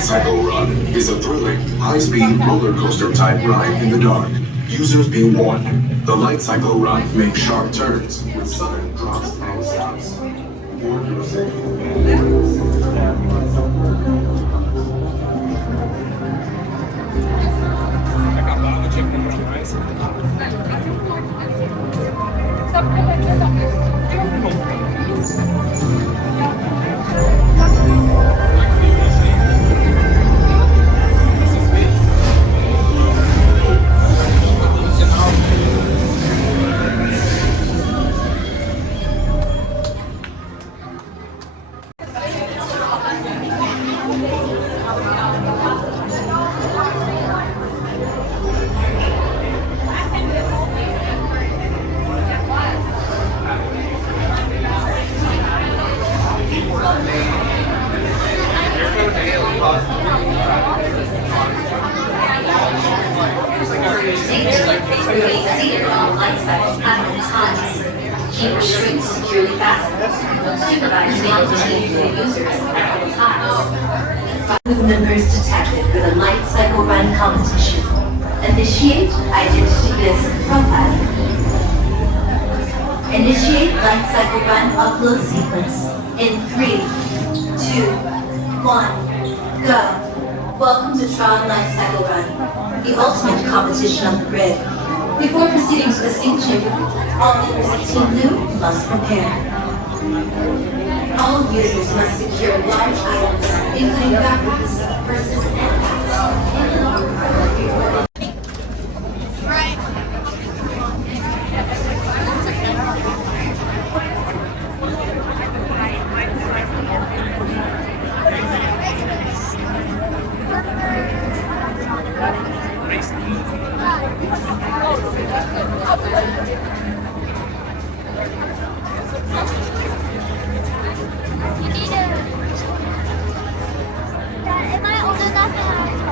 Lightcycle Run is a thrilling, high-speed roller coaster type ride in the dark. Users be warned, the Lightcycle Run makes sharp turns with sudden drops and stops. For your safety. TRON Lightcycle pattern times. Keep restraints securely fastened. Supervise team for users at all times. 5 members detected for the Lightcycle Run competition. Initiate identity disk profiling. Initiate Lightcycle Run upload sequence in 3, 2, 1, go. Welcome to TRON Lightcycle Run, the ultimate competition on the grid. Before proceeding to the sync chamber, all members of Team Blue must prepare. All users must secure large items, including backpacks, purses, and backpacks, in the locker cart before they Am I old enough to have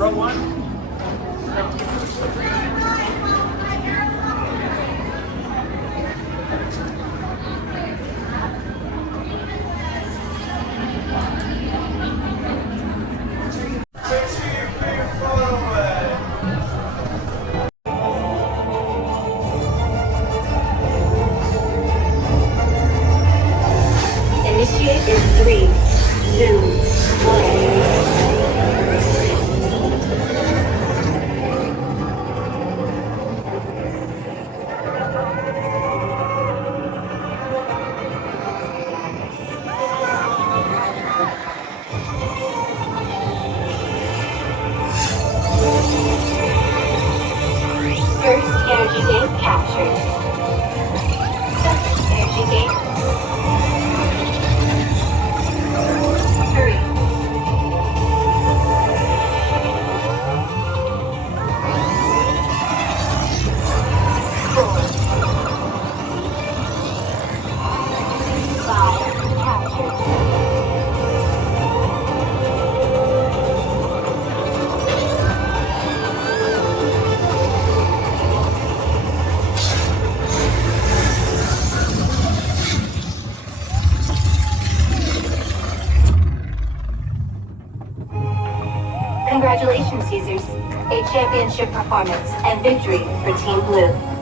Row one. initiate in 3, 2, 1. First energy gate captured. Second energy gate. Hurry. Four. 5 captured. Congratulations, users. A championship performance and victory for Team Blue.